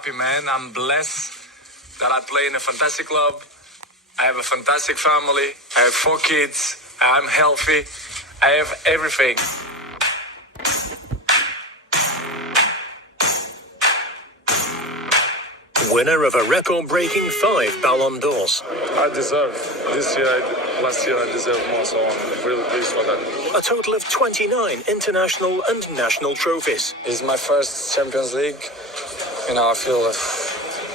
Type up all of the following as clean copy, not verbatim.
happy, man. I'm blessed that I play in a fantastic club. I have a fantastic family. I have 4 kids. I'm healthy. I have everything. Winner of a record-breaking 5 Ballon d'Ors. I deserve. Last year I deserved more, so I'm really pleased for that. A total of 29 international and national trophies. It's my first Champions League. I feel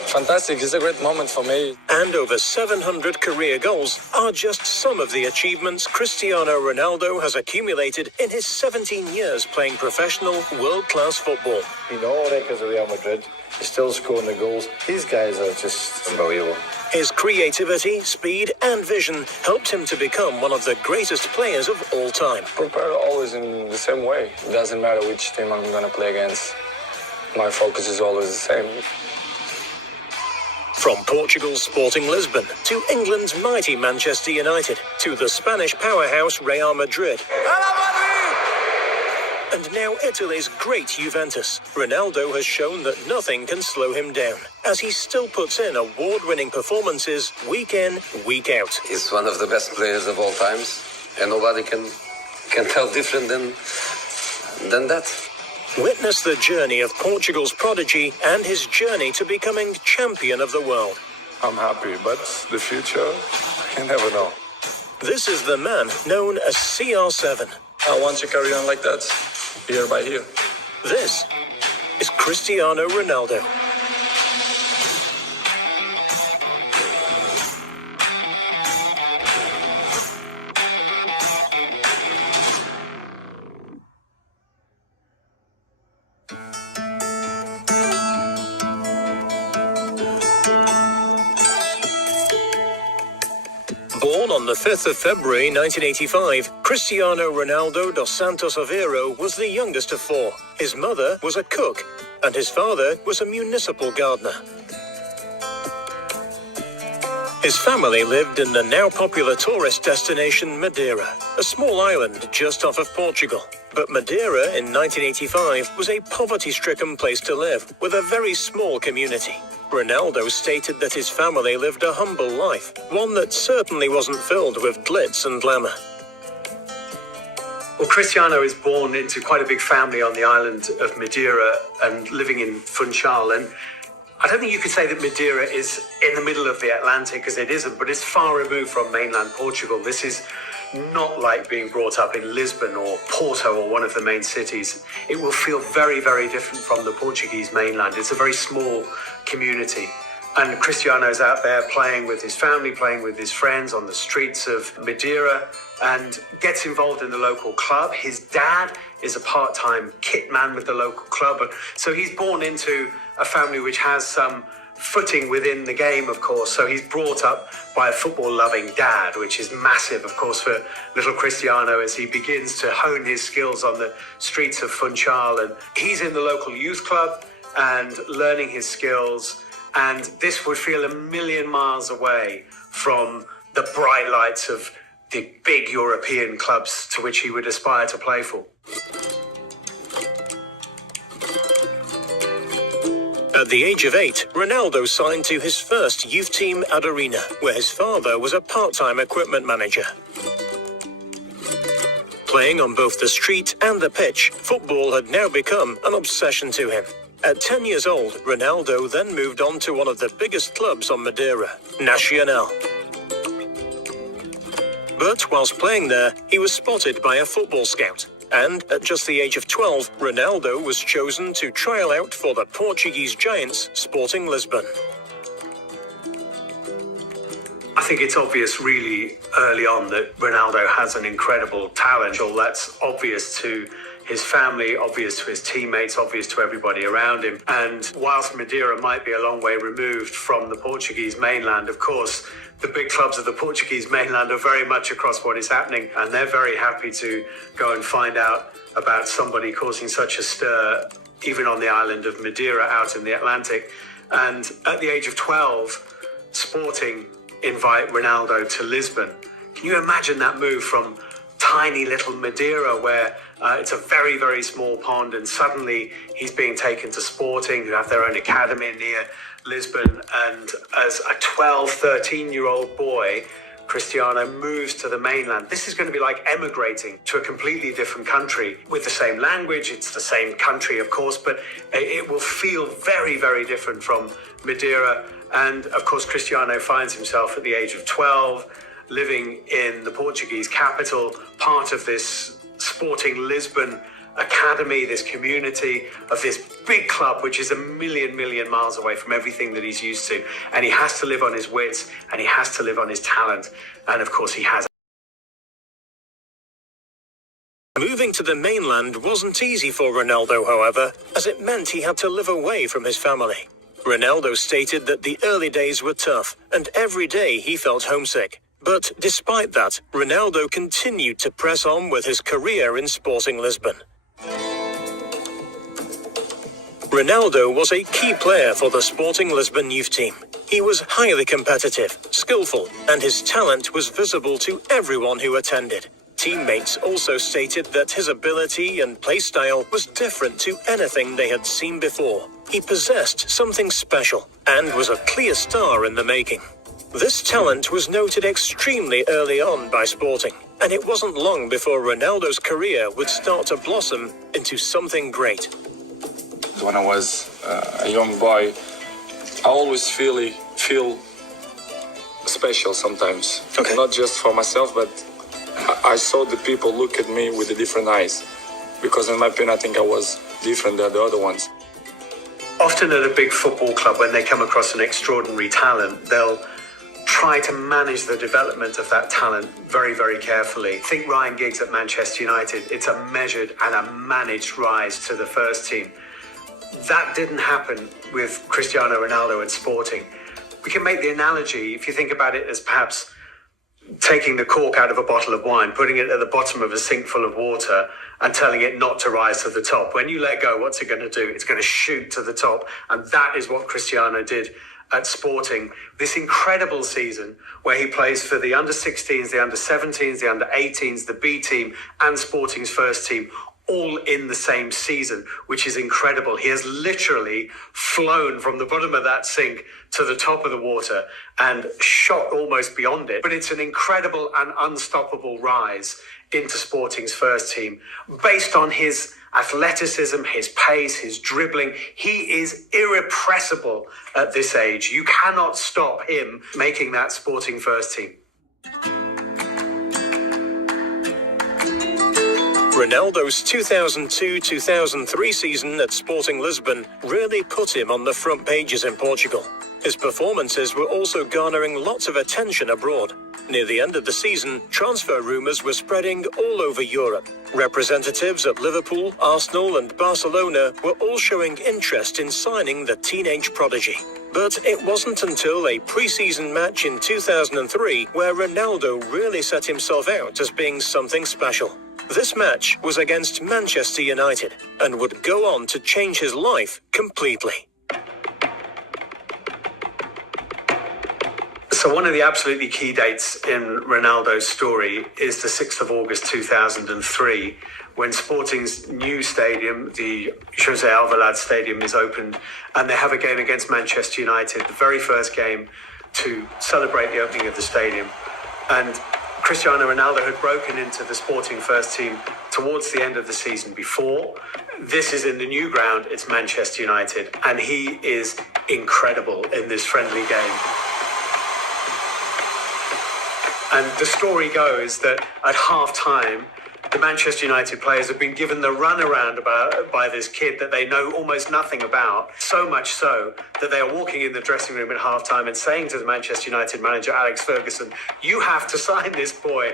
fantastic. It's a great moment for me. And over 700 career goals are just some of the achievements Cristiano Ronaldo has accumulated in his 17 years playing professional world-class football. All records of Real Madrid, he's still scoring the goals. These guys are just unbelievable. His creativity, speed and vision helped him to become one of the greatest players of all time. Prepare always in the same way. It doesn't matter which team I'm going to play against. My focus is always the same. From Portugal's Sporting Lisbon to England's mighty Manchester United to the Spanish powerhouse Real Madrid. And now Italy's great Juventus. Ronaldo has shown that nothing can slow him down, as he still puts in award-winning performances week in, week out. He's one of the best players of all times, and nobody can tell different than that. Witness the journey of Portugal's prodigy and his journey to becoming champion of the world. I'm happy, but the future, you never know. This is the man known as CR7. I want to carry on like that, year by year. This is Cristiano Ronaldo. Born on the 5th of February 1985, Cristiano Ronaldo dos Santos Aveiro was the youngest of 4. His mother was a cook, and his father was a municipal gardener. His family lived in the now popular tourist destination Madeira, a small island just off of Portugal. But Madeira in 1985 was a poverty-stricken place to live, with a very small community. Ronaldo stated that his family lived a humble life, one that certainly wasn't filled with glitz and glamour. Well, Cristiano is born into quite a big family on the island of Madeira and living in Funchal. And I don't think you could say that Madeira is in the middle of the Atlantic, because it isn't, but it's far removed from mainland Portugal. This is not like being brought up in Lisbon or Porto or one of the main cities. It will feel very, very different from the Portuguese mainland. It's a very small community. And Cristiano's out there playing with his family, playing with his friends on the streets of Madeira, and gets involved in the local club. His dad is a part-time kit man with the local club. So he's born into a family which has some footing within the game, of course. So he's brought up by a football-loving dad, which is massive, of course, for little Cristiano as he begins to hone his skills on the streets of Funchal. And he's in the local youth club and learning his skills. And this would feel a million miles away from the bright lights of the big European clubs to which he would aspire to play for. At the age of 8, Ronaldo signed to his first youth team at Arena, where his father was a part-time equipment manager. Playing on both the street and the pitch, football had now become an obsession to him. At 10 years old, Ronaldo then moved on to one of the biggest clubs on Madeira, Nacional. But whilst playing there, he was spotted by a football scout. And at just the age of 12, Ronaldo was chosen to trial out for the Portuguese giants Sporting Lisbon. I think it's obvious really early on that Ronaldo has an incredible talent. Well, that's obvious to his family, obvious to his teammates, obvious to everybody around him. And whilst Madeira might be a long way removed from the Portuguese mainland, of course, the big clubs of the Portuguese mainland are very much across what is happening, and they're very happy to go and find out about somebody causing such a stir, even on the island of Madeira out in the Atlantic. And at the age of 12, Sporting invite Ronaldo to Lisbon. Can you imagine that move from tiny little Madeira, where It's a very, very small pond, and suddenly he's being taken to Sporting, who have their own academy near Lisbon. And as a 12, 13-year-old boy, Cristiano moves to the mainland. This is going to be like emigrating to a completely different country with the same language. It's the same country, of course, but it will feel very, very different from Madeira. And of course, Cristiano finds himself at the age of 12, living in the Portuguese capital, part of this Sporting Lisbon academy, this community of this big club, which is a million miles away from everything that he's used to. And he has to live on his wits, and he has to live on his talent. And of course he has. Moving to the mainland wasn't easy for Ronaldo, however, as it meant he had to live away from his family. Ronaldo stated that the early days were tough, and every day he felt homesick. But despite that, Ronaldo continued to press on with his career in Sporting Lisbon. Ronaldo was a key player for the Sporting Lisbon youth team. He was highly competitive, skillful, and his talent was visible to everyone who attended. Teammates also stated that his ability and play style was different to anything they had seen before. He possessed something special and was a clear star in the making. This talent was noted extremely early on by Sporting, and it wasn't long before Ronaldo's career would start to blossom into something great. When I was a young boy, I always feel special sometimes. Okay. Not just for myself, but I saw the people look at me with the different eyes. Because in my opinion, I think I was different than the other ones. Often at a big football club, when they come across an extraordinary talent, they'll try to manage the development of that talent very, very carefully. Think Ryan Giggs at Manchester United. It's a measured and a managed rise to the first team. That didn't happen with Cristiano Ronaldo at Sporting. We can make the analogy, if you think about it, as perhaps taking the cork out of a bottle of wine, putting it at the bottom of a sink full of water and telling it not to rise to the top. When you let go, what's it going to do? It's going to shoot to the top. And that is what Cristiano did at Sporting. This incredible season where he plays for the under-16s, the under-17s, the under-18s, the B team and Sporting's first team, all in the same season, which is incredible. He has literally flown from the bottom of that sink to the top of the water and shot almost beyond it. But it's an incredible and unstoppable rise into Sporting's first team based on his athleticism, his pace, his dribbling. He is irrepressible at this age. You cannot stop him making that Sporting first team. Ronaldo's 2002-2003 season at Sporting Lisbon really put him on the front pages in Portugal. His performances were also garnering lots of attention abroad. Near the end of the season, transfer rumours were spreading all over Europe. Representatives at Liverpool, Arsenal and Barcelona were all showing interest in signing the teenage prodigy. But it wasn't until a pre-season match in 2003 where Ronaldo really set himself out as being something special. This match was against Manchester United and would go on to change his life completely. So one of the absolutely key dates in Ronaldo's story is the 6th of August 2003, when Sporting's new stadium, the José Alvalade Stadium, is opened, and they have a game against Manchester United, the very first game to celebrate the opening of the stadium. And Cristiano Ronaldo had broken into the Sporting first team towards the end of the season before. This is in the new ground, it's Manchester United, and he is incredible in this friendly game. And the story goes that at half-time, the Manchester United players have been given the runaround by this kid that they know almost nothing about, so much so that they are walking in the dressing room at half-time and saying to the Manchester United manager, Alex Ferguson, you have to sign this boy.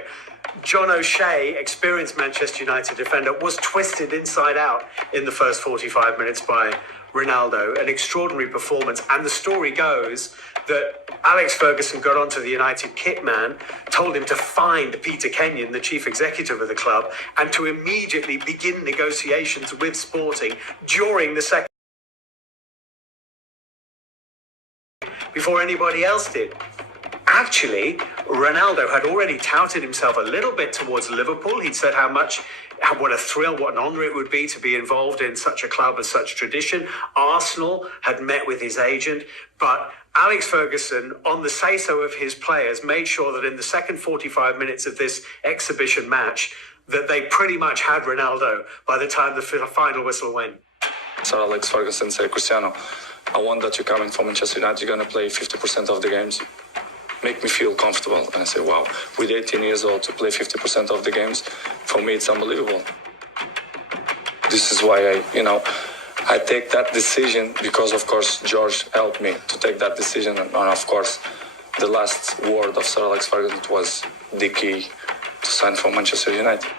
John O'Shea, experienced Manchester United defender, was twisted inside out in the first 45 minutes by Ronaldo, an extraordinary performance. And the story goes that Alex Ferguson got onto the United kit man, told him to find Peter Kenyon, the chief executive of the club, and to immediately begin negotiations with Sporting during the second, before anybody else did. Actually, Ronaldo had already touted himself a little bit towards Liverpool. He'd said what a thrill, what an honour it would be to be involved in such a club of such tradition. Arsenal had met with his agent, but Alex Ferguson, on the say-so of his players, made sure that in the second 45 minutes of this exhibition match, that they pretty much had Ronaldo by the time the final whistle went. Sir Alex Ferguson said, Christiano, I want that you're coming from Manchester United, you're going to play 50% of the games. Make me feel comfortable. And I say, wow, with 18 years old to play 50% of the games, for me it's unbelievable. This is why I take that decision because, of course, George helped me to take that decision. And of course, the last word of Sir Alex Ferguson was the key to sign for Manchester United.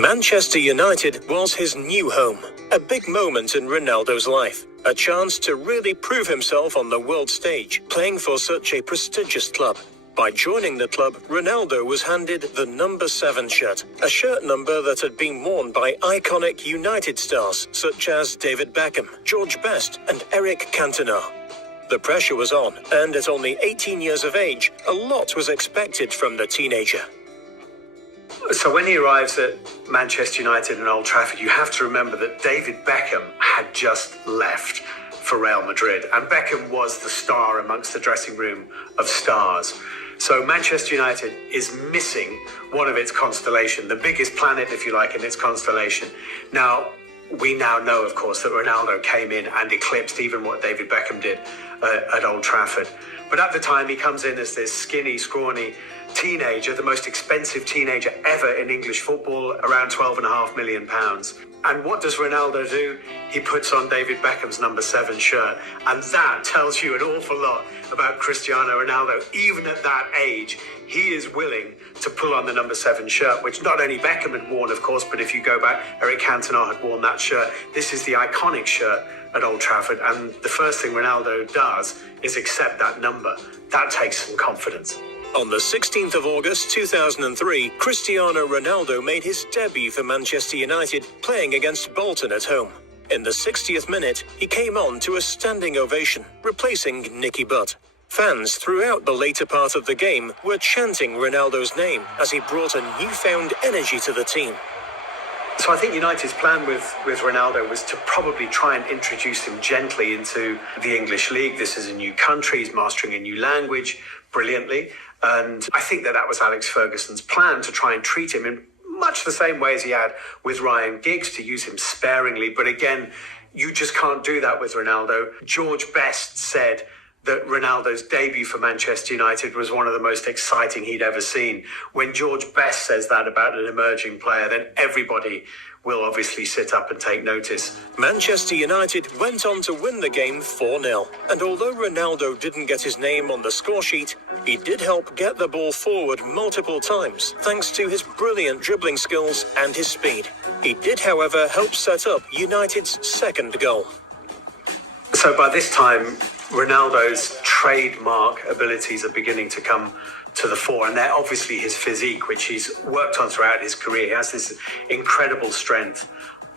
Manchester United was his new home, a big moment in Ronaldo's life, a chance to really prove himself on the world stage, playing for such a prestigious club. By joining the club, Ronaldo was handed the number 7 shirt, a shirt number that had been worn by iconic United stars such as David Beckham, George Best and Eric Cantona. The pressure was on, and at only 18 years of age, a lot was expected from the teenager. So when he arrives at Manchester United and Old Trafford, you have to remember that David Beckham had just left for Real Madrid, and Beckham was the star amongst the dressing room of stars. So Manchester United is missing one of its constellation, the biggest planet, if you like, in its constellation. Now, we now know, of course, that Ronaldo came in and eclipsed even what David Beckham did at Old Trafford. But at the time, he comes in as this skinny, scrawny teenager, the most expensive teenager ever in English football, around £12.5 million. And what does Ronaldo do? He puts on David Beckham's number 7 shirt. And that tells you an awful lot about Cristiano Ronaldo. Even at that age, he is willing to pull on the number 7 shirt, which not only Beckham had worn, of course, but if you go back, Eric Cantona had worn that shirt. This is the iconic shirt at Old Trafford. And the first thing Ronaldo does is accept that number. That takes some confidence. On the 16th of August 2003, Cristiano Ronaldo made his debut for Manchester United, playing against Bolton at home. In the 60th minute, he came on to a standing ovation, replacing Nicky Butt. Fans throughout the later part of the game were chanting Ronaldo's name as he brought a newfound energy to the team. So I think United's plan with Ronaldo was to probably try and introduce him gently into the English league. This is a new country, he's mastering a new language brilliantly. And I think that was Alex Ferguson's plan, to try and treat him in much the same way as he had with Ryan Giggs, to use him sparingly. But again, you just can't do that with Ronaldo. George Best said that Ronaldo's debut for Manchester United was one of the most exciting he'd ever seen. When George Best says that about an emerging player, then everybody will obviously sit up and take notice. Manchester United went on to win the game 4-0. And although Ronaldo didn't get his name on the score sheet, he did help get the ball forward multiple times, thanks to his brilliant dribbling skills and his speed. He did, however, help set up United's second goal. So by this time, Ronaldo's trademark abilities are beginning to come to the fore, and they're obviously his physique, which he's worked on throughout his career. He has this incredible strength,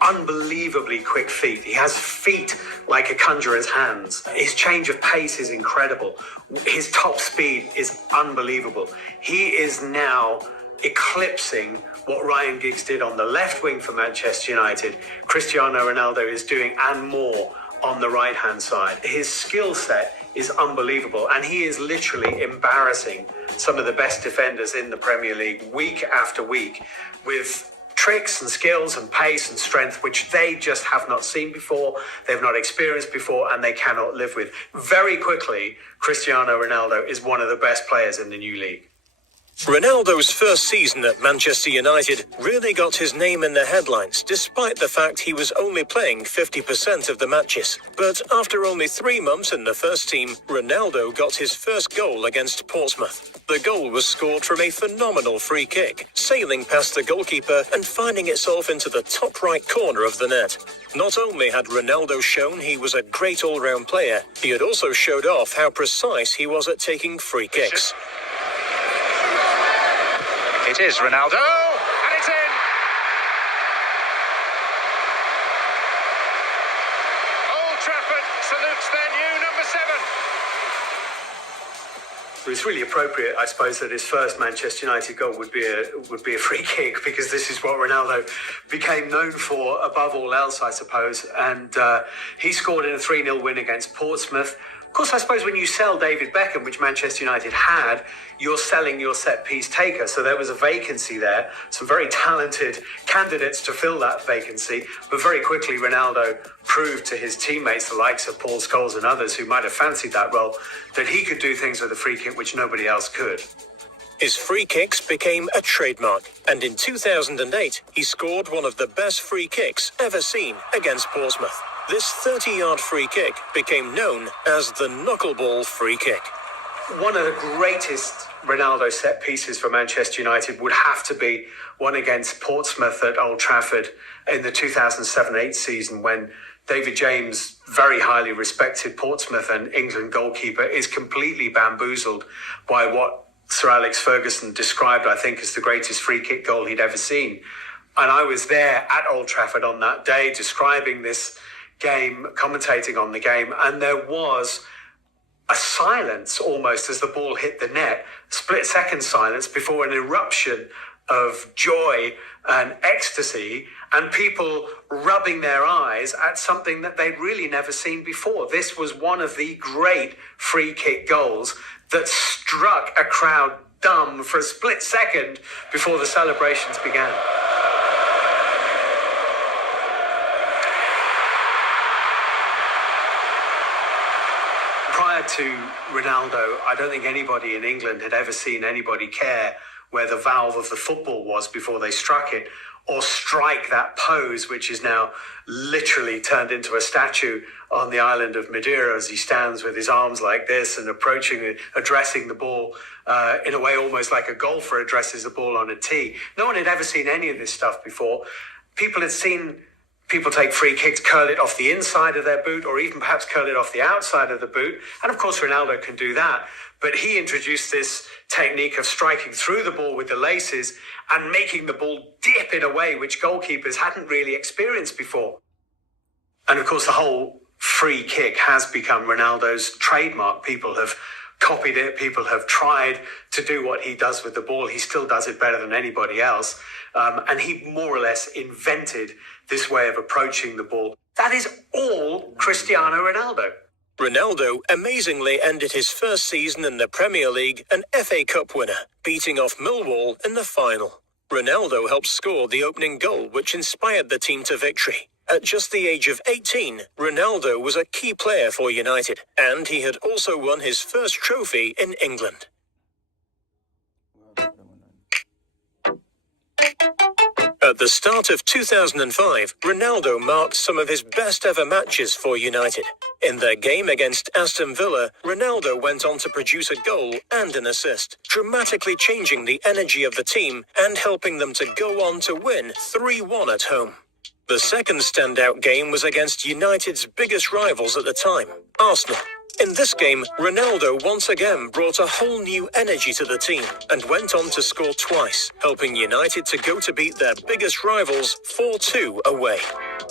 unbelievably quick feet. He has feet like a conjurer's hands. His change of pace is incredible. His top speed is unbelievable. He is now eclipsing what Ryan Giggs did on the left wing for Manchester United. Cristiano Ronaldo is doing and more on the right-hand side. His skill set is unbelievable, and he is literally embarrassing some of the best defenders in the Premier League week after week with tricks and skills and pace and strength which they just have not seen before, they've not experienced before, and they cannot live with. Very quickly, Cristiano Ronaldo is one of the best players in the new league. Ronaldo's first season at Manchester United really got his name in the headlines, despite the fact he was only playing 50% of the matches. But after only 3 months in the first team, Ronaldo got his first goal against Portsmouth. The goal was scored from a phenomenal free kick, sailing past the goalkeeper and finding itself into the top right corner of the net. Not only had Ronaldo shown he was a great all-round player, he had also showed off how precise he was at taking free kicks. It is Ronaldo, and it's in! Old Trafford salutes their new number 7. It's really appropriate, I suppose, that his first Manchester United goal would be a free kick, because this is what Ronaldo became known for above all else, I suppose. And he scored in a 3-0 win against Portsmouth. Of course, I suppose when you sell David Beckham, which Manchester United had, you're selling your set-piece taker. So there was a vacancy there, some very talented candidates to fill that vacancy. But very quickly, Ronaldo proved to his teammates, the likes of Paul Scholes and others who might have fancied that role, that he could do things with a free kick which nobody else could. His free kicks became a trademark, and in 2008, he scored one of the best free kicks ever seen against Portsmouth. This 30-yard free kick became known as the knuckleball free kick. One of the greatest Ronaldo set pieces for Manchester United would have to be one against Portsmouth at Old Trafford in the 2007-8 season, when David James, very highly respected Portsmouth and England goalkeeper, is completely bamboozled by what Sir Alex Ferguson described, I think, as the greatest free kick goal he'd ever seen. And I was there at Old Trafford on that day describing this game, commentating on the game, and there was a silence almost as the ball hit the net, split-second silence before an eruption of joy and ecstasy, and people rubbing their eyes at something that they'd really never seen before. This was one of the great free kick goals that struck a crowd dumb for a split second before the celebrations began. Prior to Ronaldo, I don't think anybody in England had ever seen anybody care where the valve of the football was before they struck it, or strike that pose, which is now literally turned into a statue on the island of Madeira as he stands with his arms like this and addressing the ball in a way almost like a golfer addresses the ball on a tee. No one had ever seen any of this stuff before. People had seen people take free kicks, curl it off the inside of their boot, or even perhaps curl it off the outside of the boot. And of course, Ronaldo can do that. But he introduced this technique of striking through the ball with the laces and making the ball dip in a way which goalkeepers hadn't really experienced before. And of course, the whole free kick has become Ronaldo's trademark. People have copied it. People have tried to do what he does with the ball. He still does it better than anybody else. And he more or less invented this way of approaching the ball. That is all Cristiano Ronaldo. Ronaldo amazingly ended his first season in the Premier League an FA Cup winner, beating off Millwall in the final. Ronaldo helped score the opening goal, which inspired the team to victory. At just the age of 18, Ronaldo was a key player for United, and he had also won his first trophy in England. At the start of 2005, Ronaldo marked some of his best ever matches for United. In their game against Aston Villa, Ronaldo went on to produce a goal and an assist, dramatically changing the energy of the team and helping them to go on to win 3-1 at home. The second standout game was against United's biggest rivals at the time, Arsenal. In this game, Ronaldo once again brought a whole new energy to the team and went on to score twice, helping United to go to beat their biggest rivals 4-2 away.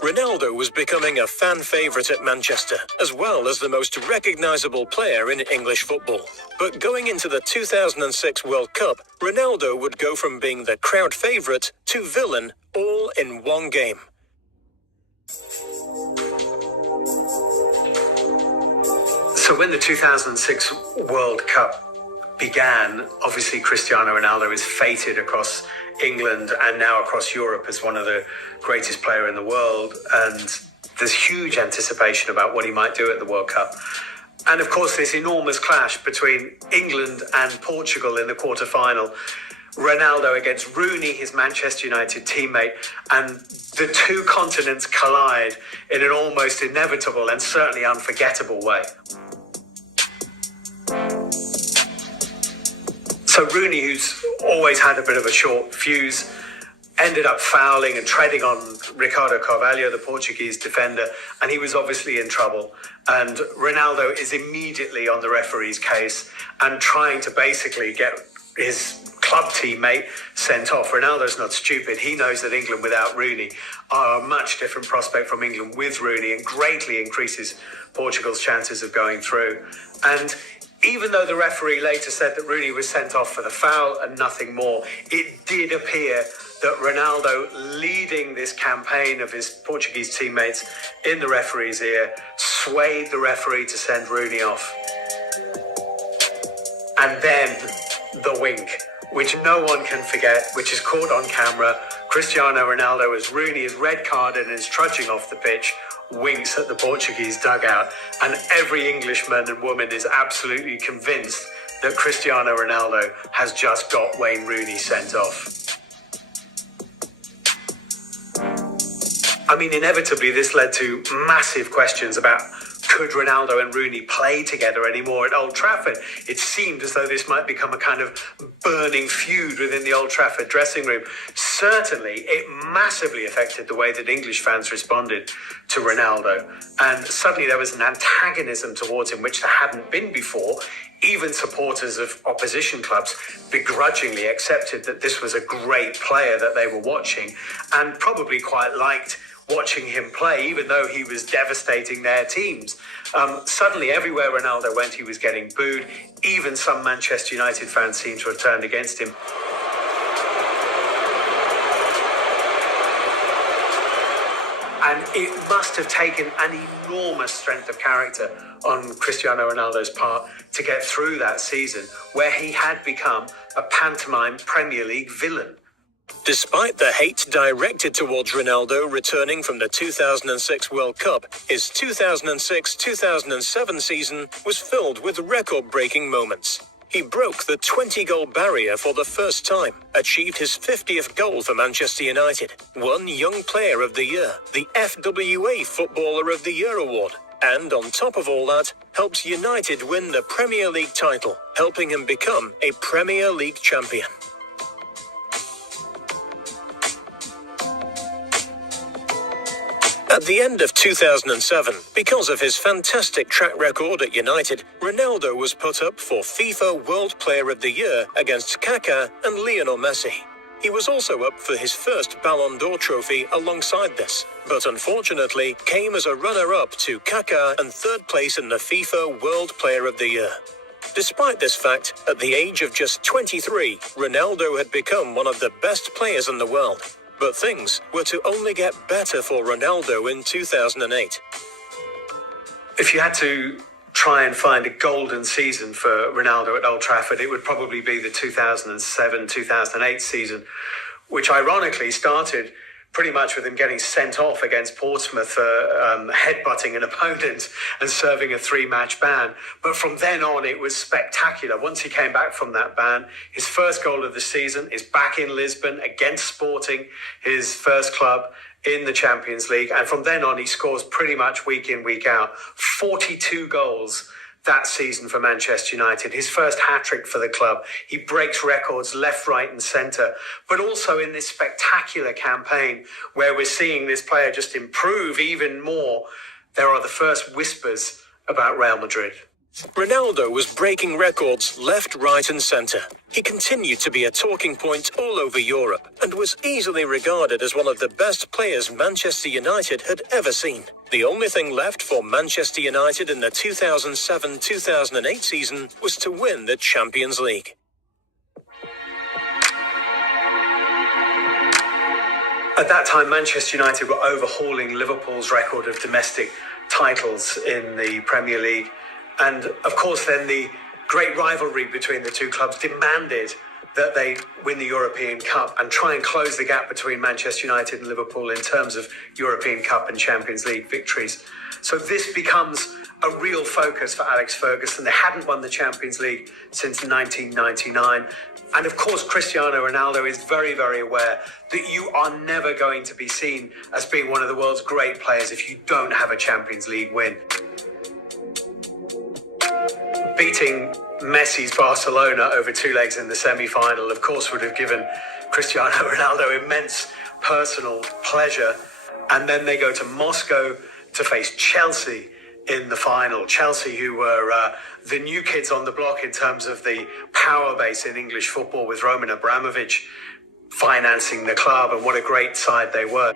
Ronaldo was becoming a fan favourite at Manchester, as well as the most recognisable player in English football. But going into the 2006 World Cup, Ronaldo would go from being the crowd favourite to villain all in one game. So when the 2006 World Cup began, obviously Cristiano Ronaldo is fated across England and now across Europe as one of the greatest players in the world. And there's huge anticipation about what he might do at the World Cup. And of course, this enormous clash between England and Portugal in the quarter-final. Ronaldo against Rooney, his Manchester United teammate, and the two continents collide in an almost inevitable and certainly unforgettable way. So Rooney, who's always had a bit of a short fuse, ended up fouling and treading on Ricardo Carvalho, the Portuguese defender, and he was obviously in trouble. And Ronaldo is immediately on the referee's case and trying to basically get his club teammate sent off. Ronaldo's not stupid. He knows that England without Rooney are a much different prospect from England with Rooney, and greatly increases Portugal's chances of going through. And even though the referee later said that Rooney was sent off for the foul and nothing more, it did appear that Ronaldo, leading this campaign of his Portuguese teammates in the referee's ear, swayed the referee to send Rooney off. And then the wink, which no one can forget, which is caught on camera. Cristiano Ronaldo, as Rooney is red carded and is trudging off the pitch, winks at the Portuguese dugout. And every Englishman and woman is absolutely convinced that Cristiano Ronaldo has just got Wayne Rooney sent off. I mean, inevitably, this led to massive questions about could Ronaldo and Rooney play together anymore at Old Trafford. It seemed as though this might become a kind of burning feud within the Old Trafford dressing room. Certainly, it massively affected the way that English fans responded to Ronaldo. And suddenly there was an antagonism towards him, which there hadn't been before. Even supporters of opposition clubs begrudgingly accepted that this was a great player that they were watching, and probably quite liked watching him play, even though he was devastating their teams. Suddenly, everywhere Ronaldo went, he was getting booed. Even some Manchester United fans seem to have turned against him. And it must have taken an enormous strength of character on Cristiano Ronaldo's part to get through that season, where he had become a pantomime Premier League villain. Despite the hate directed towards Ronaldo returning from the 2006 World Cup, his 2006-2007 season was filled with record-breaking moments. He broke the 20-goal barrier for the first time, achieved his 50th goal for Manchester United, won Young Player of the Year, the FWA Footballer of the Year award, and on top of all that, helps United win the Premier League title, helping him become a Premier League champion. At the end of 2007, because of his fantastic track record at United, Ronaldo was put up for FIFA World Player of the Year against Kaká and Lionel Messi. He was also up for his first Ballon d'Or trophy alongside this, but unfortunately came as a runner-up to Kaká and third place in the FIFA World Player of the Year. Despite this fact, at the age of just 23, Ronaldo had become one of the best players in the world. But things were to only get better for Ronaldo in 2008. If you had to try and find a golden season for Ronaldo at Old Trafford, it would probably be the 2007-2008 season, which ironically started pretty much with him getting sent off against Portsmouth for headbutting an opponent and serving a 3-match ban. But from then on, it was spectacular. Once he came back from that ban, his first goal of the season is back in Lisbon against Sporting, his first club in the Champions League. And from then on, he scores pretty much week in, week out. 42 goals that season for Manchester United, his first hat-trick for the club. He breaks records left, right and centre, but also in this spectacular campaign where we're seeing this player just improve even more. There are the first whispers about Real Madrid. Ronaldo was breaking records left, right and centre. He continued to be a talking point all over Europe and was easily regarded as one of the best players Manchester United had ever seen. The only thing left for Manchester United in the 2007-2008 season was to win the Champions League. At that time, Manchester United were overhauling Liverpool's record of domestic titles in the Premier League. And of course, then the great rivalry between the two clubs demanded that they win the European Cup and try and close the gap between Manchester United and Liverpool in terms of European Cup and Champions League victories. So this becomes a real focus for Alex Ferguson. They hadn't won the Champions League since 1999. And of course, Cristiano Ronaldo is very, very aware that you are never going to be seen as being one of the world's great players if you don't have a Champions League win. Beating Messi's Barcelona over 2 legs in the semi-final, of course, would have given Cristiano Ronaldo immense personal pleasure. And then they go to Moscow to face Chelsea in the final. Chelsea, who were the new kids on the block in terms of the power base in English football, with Roman Abramovich financing the club, and what a great side they were.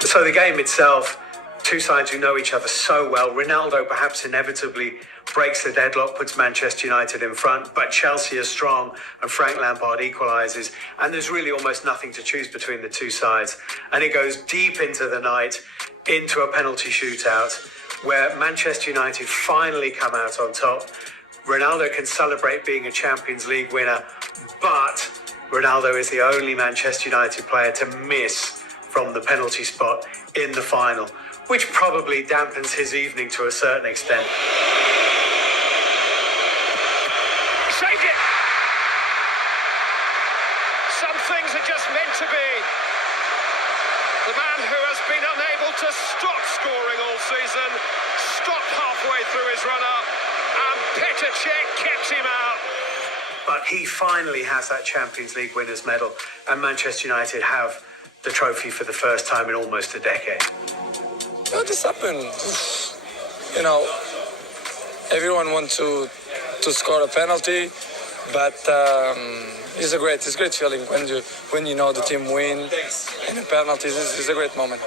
So the game itself, two sides who know each other so well. Ronaldo perhaps inevitably breaks the deadlock, puts Manchester United in front, but Chelsea are strong and Frank Lampard equalises, and there's really almost nothing to choose between the two sides. And it goes deep into the night, into a penalty shootout, where Manchester United finally come out on top. Ronaldo can celebrate being a Champions League winner, but Ronaldo is the only Manchester United player to miss from the penalty spot in the final, which probably dampens his evening to a certain extent. Saved it! Some things are just meant to be. The man who has been unable to stop scoring all season stopped halfway through his run-up, and Petr Cech kept him out. But he finally has that Champions League winners' medal, and Manchester United have the trophy for the first time in almost a decade. Well, this happened. You know, everyone wants to score a penalty, but it's a great feeling when you know the team win in a penalty. It's a great moment.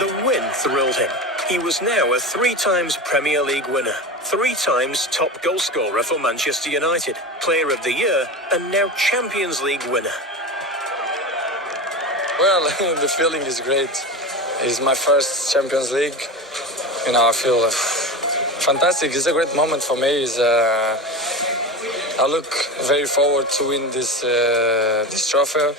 The win thrilled him. He was now a 3 times Premier League winner, 3 times top goalscorer for Manchester United, Player of the Year, and now Champions League winner. Well, the feeling is great. It's my first Champions League. You know, I feel fantastic. It's a great moment for me. I look very forward to win this trophy.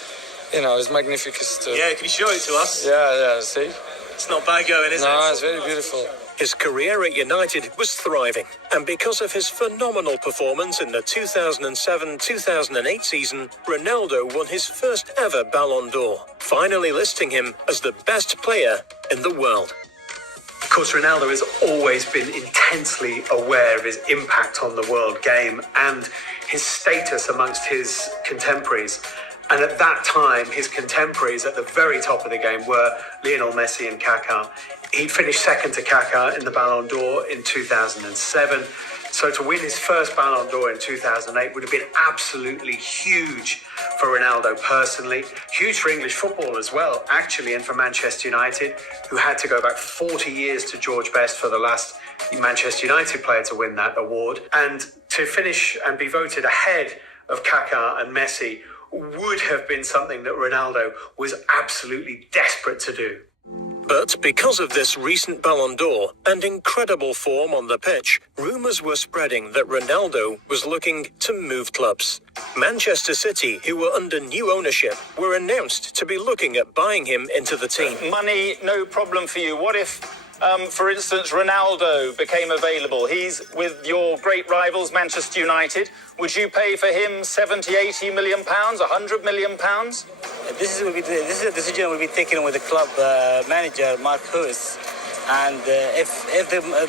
You know, it's magnificent. Yeah, can you show it to us? Yeah, see? It's not bad going, is it? No, it's very beautiful. His career at United was thriving, and because of his phenomenal performance in the 2007-2008 season, Ronaldo won his first ever Ballon d'Or, finally listing him as the best player in the world. Of course, Ronaldo has always been intensely aware of his impact on the world game and his status amongst his contemporaries. And at that time, his contemporaries at the very top of the game were Lionel Messi and Kaká. He finished second to Kaká in the Ballon d'Or in 2007. So to win his first Ballon d'Or in 2008 would have been absolutely huge for Ronaldo personally, huge for English football as well, actually, and for Manchester United, who had to go back 40 years to George Best for the last Manchester United player to win that award. And to finish and be voted ahead of Kaká and Messi would have been something that Ronaldo was absolutely desperate to do. But because of this recent Ballon d'Or and incredible form on the pitch, rumours were spreading that Ronaldo was looking to move clubs. Manchester City, who were under new ownership, were announced to be looking at buying him into the team. Money, no problem for you. What if, for instance, Ronaldo became available? He's with your great rivals, Manchester United. Would you pay for him 70, 80 million pounds, 100 million pounds? This is a decision will be taken with the club manager, Mark Hughes. And if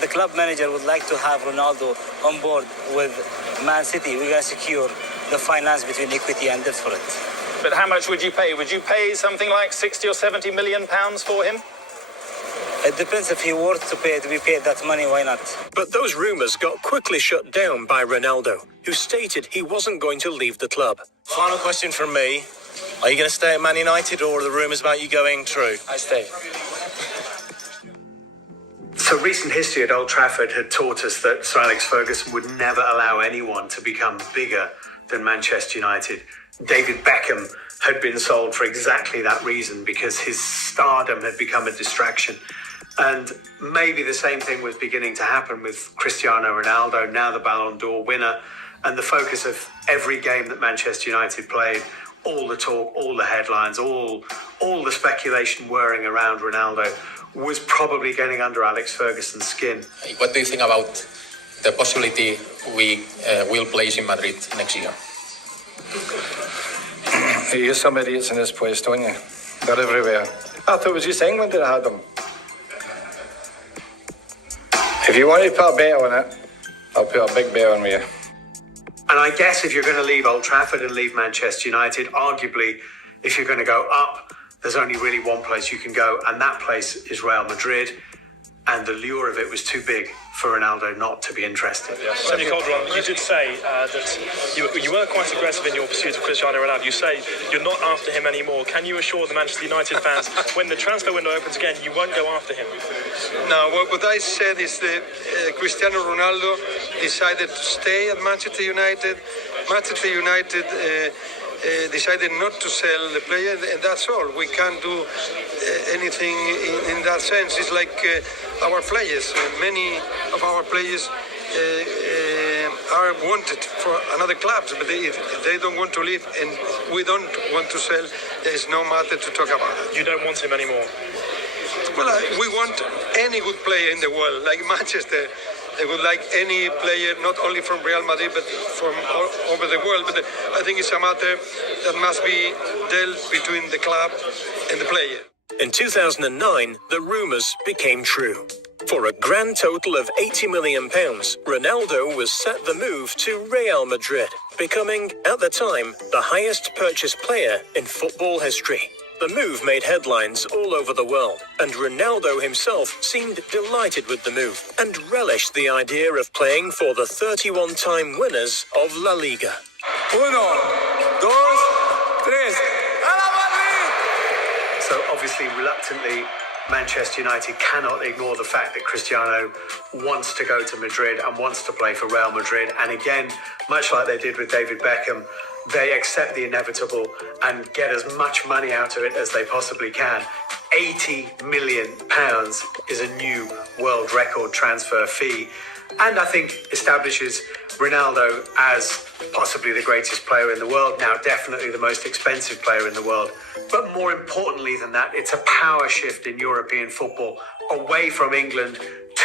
the club manager would like to have Ronaldo on board with Man City, we're going to secure the finance between equity and debt for it. But how much would you pay? Would you pay something like 60 or 70 million pounds for him? It depends if he were to be paid that money, why not? But those rumours got quickly shut down by Ronaldo, who stated he wasn't going to leave the club. Final question from me. Are you going to stay at Man United, or are the rumours about you going true? I stay. So recent history at Old Trafford had taught us that Sir Alex Ferguson would never allow anyone to become bigger than Manchester United. David Beckham had been sold for exactly that reason, because his stardom had become a distraction. And maybe the same thing was beginning to happen with Cristiano Ronaldo, now the Ballon d'Or winner, and the focus of every game that Manchester United played, all the talk, all the headlines, all the speculation whirring around Ronaldo was probably getting under Alex Ferguson's skin. What do you think about the possibility we will place in Madrid next year? You use some idiots in this place, don't you? They're everywhere. I thought it was just England that had them. If you want to put a bet on it, I'll put a big bet on you. And I guess if you're going to leave Old Trafford and leave Manchester United, arguably, if you're going to go up, there's only really one place you can go, and that place is Real Madrid. And the lure of it was too big for Ronaldo not to be interested. Tony Calderon, you did say that you weren't quite aggressive in your pursuit of Cristiano Ronaldo. You say you're not after him anymore. Can you assure the Manchester United fans, when the transfer window opens again, you won't go after him? No, what I said is that Cristiano Ronaldo decided to stay at Manchester United. Manchester United decided not to sell the player, and that's all. We can't do anything in that sense. It's like our players. Many of our players are wanted for another clubs, but if they don't want to leave and we don't want to sell, there is no matter to talk about it. You don't want him anymore? Well, we want any good player in the world, like Manchester. They would like any player, not only from Real Madrid, but from all over the world. But I think it's a matter that must be dealt between the club and the player. In 2009, the rumours became true. For a grand total of £80 million, Ronaldo was set the move to Real Madrid, becoming, at the time, the highest purchased player in football history. The move made headlines all over the world, and Ronaldo himself seemed delighted with the move and relished the idea of playing for the 31-time winners of La Liga. 1, 2, 3. So obviously, reluctantly, Manchester United cannot ignore the fact that Cristiano wants to go to Madrid and wants to play for Real Madrid. And again, much like they did with David Beckham, they accept the inevitable and get as much money out of it as they possibly can. £80 million is a new world record transfer fee, and I think establishes Ronaldo as possibly the greatest player in the world, now definitely the most expensive player in the world. But more importantly than that, it's a power shift in European football, away from England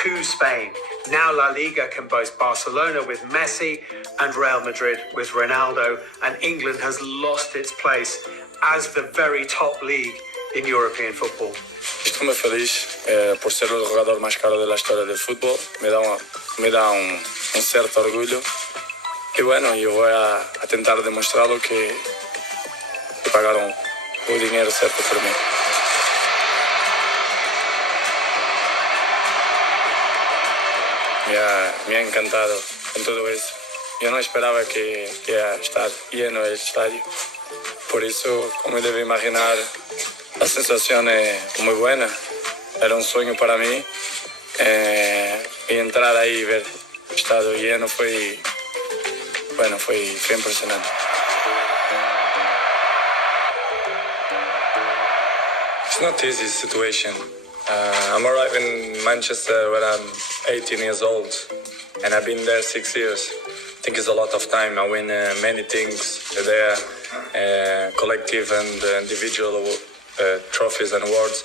to Spain. Now La Liga can boast Barcelona with Messi and Real Madrid with Ronaldo, and England has lost its place as the very top league in European football. Estoy muy feliz por ser el jugador más caro de la historia del fútbol. Me da un cierto orgullo. Y bueno, yo voy a intentar demostrarlo que pagaron un dinero cierto por mí. Me ha encantado con todo eso. Yo no esperaba que iba a estar lleno el estadio. Por eso, como debe imaginar, la sensación es muy buena. Era un sueño para mí. Y entrar ahí y ver el estadio lleno fue impresionante. It's not easy situation. I'm arriving in Manchester when I'm 18 years old, and I've been there 6 years. I think it's a lot of time. I win many things there, collective and individual trophies and awards.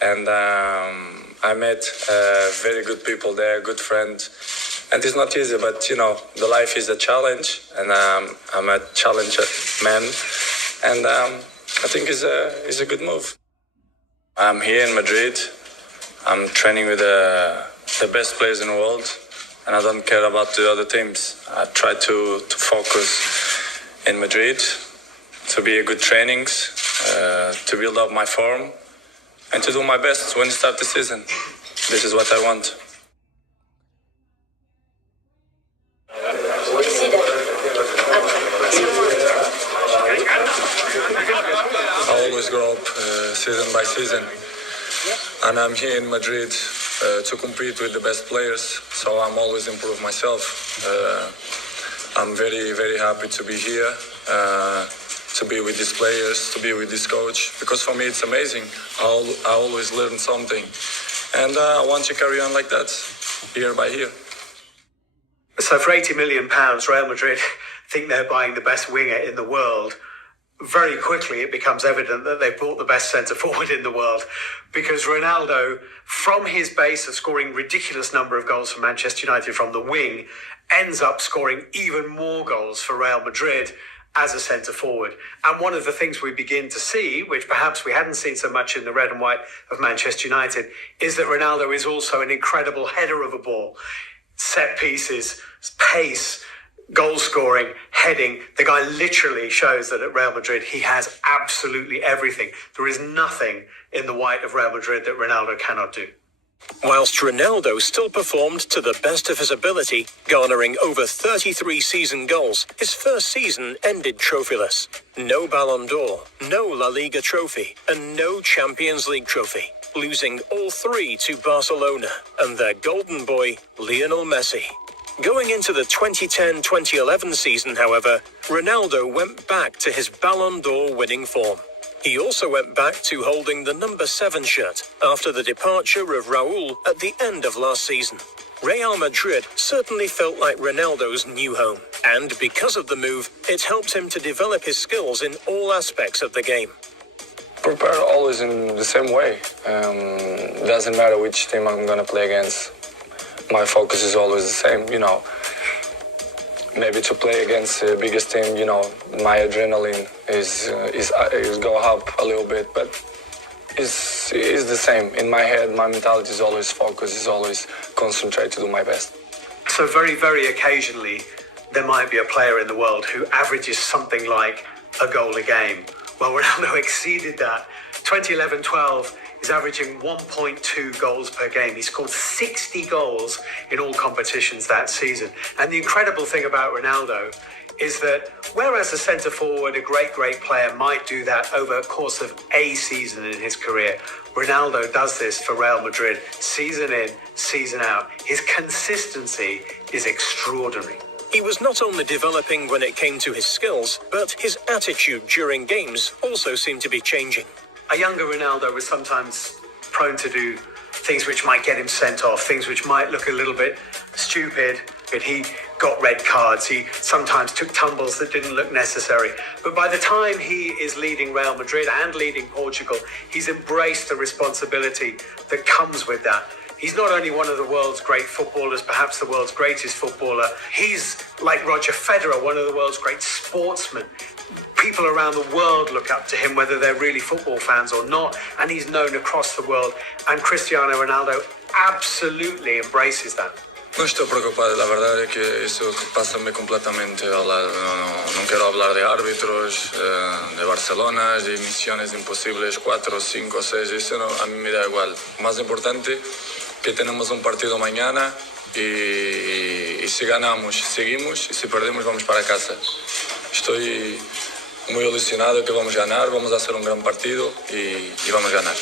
And I met very good people there, good friends. And it's not easy, but you know, the life is a challenge, and I'm a challenger man. And I think it's a good move. I'm here in Madrid. I'm training with the best players in the world, and I don't care about the other teams. I try to focus in Madrid, to be a good trainings, to build up my form, and to do my best when I start the season. This is what I want. I always grow up season by season, and I'm here in Madrid to compete with the best players, so I'm always improve myself. I'm very, very happy to be here, to be with these players, to be with this coach, because for me it's amazing. I always learn something, and I want to carry on like that, year by year. So for £80 million, Real Madrid think they're buying the best winger in the world. Very quickly, it becomes evident that they've bought the best centre-forward in the world, because Ronaldo, from his base of scoring ridiculous number of goals for Manchester United from the wing, ends up scoring even more goals for Real Madrid as a centre-forward. And one of the things we begin to see, which perhaps we hadn't seen so much in the red and white of Manchester United, is that Ronaldo is also an incredible header of a ball. Set pieces, pace, goal scoring, heading. The guy literally shows that at Real Madrid he has absolutely everything. There is nothing in the white of Real Madrid that Ronaldo cannot do. Whilst Ronaldo still performed to the best of his ability, garnering over 33 season goals, his first season ended trophyless. No Ballon d'Or, no La Liga trophy, and no Champions League trophy, losing all three to Barcelona and their golden boy, Lionel Messi. Going into the 2010-2011 season, however, Ronaldo went back to his Ballon d'Or winning form. He also went back to holding the number 7 shirt after the departure of Raúl at the end of last season. Real Madrid certainly felt like Ronaldo's new home, and because of the move, it helped him to develop his skills in all aspects of the game. Prepare always in the same way. Doesn't matter which team I'm going to play against. My focus is always the same, Maybe to play against the biggest team, my adrenaline is go up a little bit, but it's the same. In my head, my mentality is always focused, is always concentrate to do my best. So very, very occasionally, there might be a player in the world who averages something like a goal a game. Well, Ronaldo exceeded that. 2011-12, he's averaging 1.2 goals per game. He scored 60 goals in all competitions that season. And the incredible thing about Ronaldo is that whereas a centre-forward, a great player, might do that over the course of a season in his career, Ronaldo does this for Real Madrid season in, season out. His consistency is extraordinary. He was not only developing when it came to his skills, but his attitude during games also seemed to be changing. A younger Ronaldo was sometimes prone to do things which might get him sent off, things which might look a little bit stupid. But he got red cards. He sometimes took tumbles that didn't look necessary. But by the time he is leading Real Madrid and leading Portugal, he's embraced the responsibility that comes with that. He's not only one of the world's great footballers, perhaps the world's greatest footballer. He's like Roger Federer, one of the world's great sportsmen. People around the world look up to him, whether they're really football fans or not, and he's known across the world. And Cristiano Ronaldo absolutely embraces that. No estoy preocupado, la verdad es que eso pásame completamente al lado. No quiero hablar de árbitros, de Barcelona, de misiones imposibles, 4, 5, 6, eso no, a mí me da igual. Más importante que tenemos un partido mañana y si ganamos, seguimos, y si perdemos, vamos para casa. Estoy muy ilusionado que vamos a ganar, vamos a hacer un gran partido y vamos a ganar.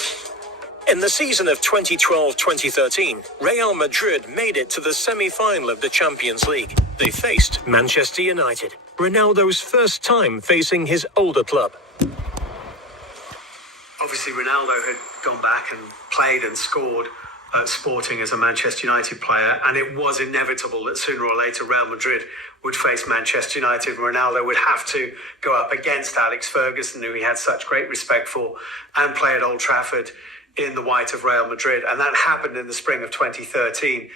In the season of 2012-2013, Real Madrid made it to the semi-final of the Champions League. They faced Manchester United, Ronaldo's first time facing his older club. Obviously, Ronaldo had gone back and played and scored at Sporting as a Manchester United player, and it was inevitable that sooner or later Real Madrid would face Manchester United. Ronaldo would have to go up against Alex Ferguson, who he had such great respect for, and play at Old Trafford in the white of Real Madrid. And that happened in the spring of 2013.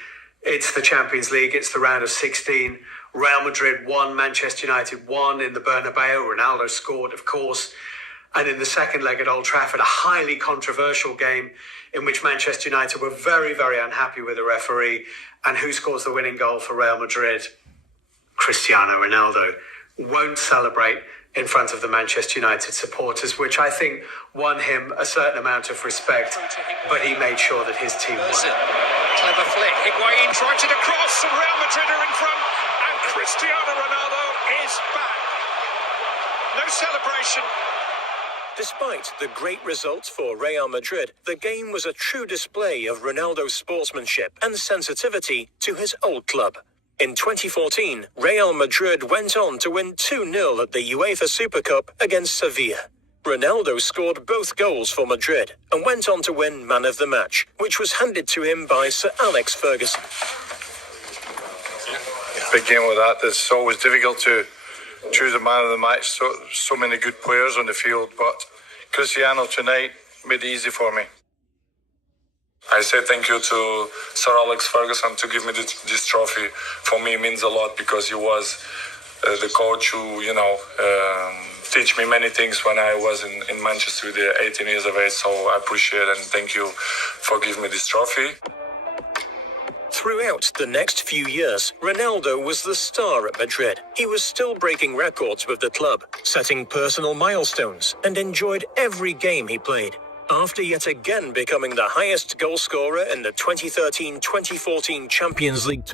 It's the Champions League, it's the round of 16. Real Madrid won, Manchester United won in the Bernabeu. Ronaldo scored, of course. And in the second leg at Old Trafford, a highly controversial game in which Manchester United were very, very unhappy with the referee. And who scores the winning goal for Real Madrid? Cristiano Ronaldo. Won't celebrate in front of the Manchester United supporters, which I think won him a certain amount of respect, but he made sure that his team won. Clever flick. Higuain tried it across, and Real Madrid are in front, and Cristiano Ronaldo is back. No celebration. Despite the great results for Real Madrid, the game was a true display of Ronaldo's sportsmanship and sensitivity to his old club. In 2014, Real Madrid went on to win 2-0 at the UEFA Super Cup against Sevilla. Ronaldo scored both goals for Madrid and went on to win Man of the Match, which was handed to him by Sir Alex Ferguson. Big game like that, it's always difficult to choose a man of the match. So many good players on the field, but Cristiano tonight made it easy for me. I say thank you to Sir Alex Ferguson to give me this trophy. For me, it means a lot because he was the coach who, teach me many things when I was in Manchester with 18 years of age. So I appreciate it and thank you for giving me this trophy. throughout the next few years, Ronaldo was the star at Madrid. He was still breaking records with the club, setting personal milestones, and enjoyed every game he played. After yet again becoming the highest goal scorer in the 2013-2014 Champions League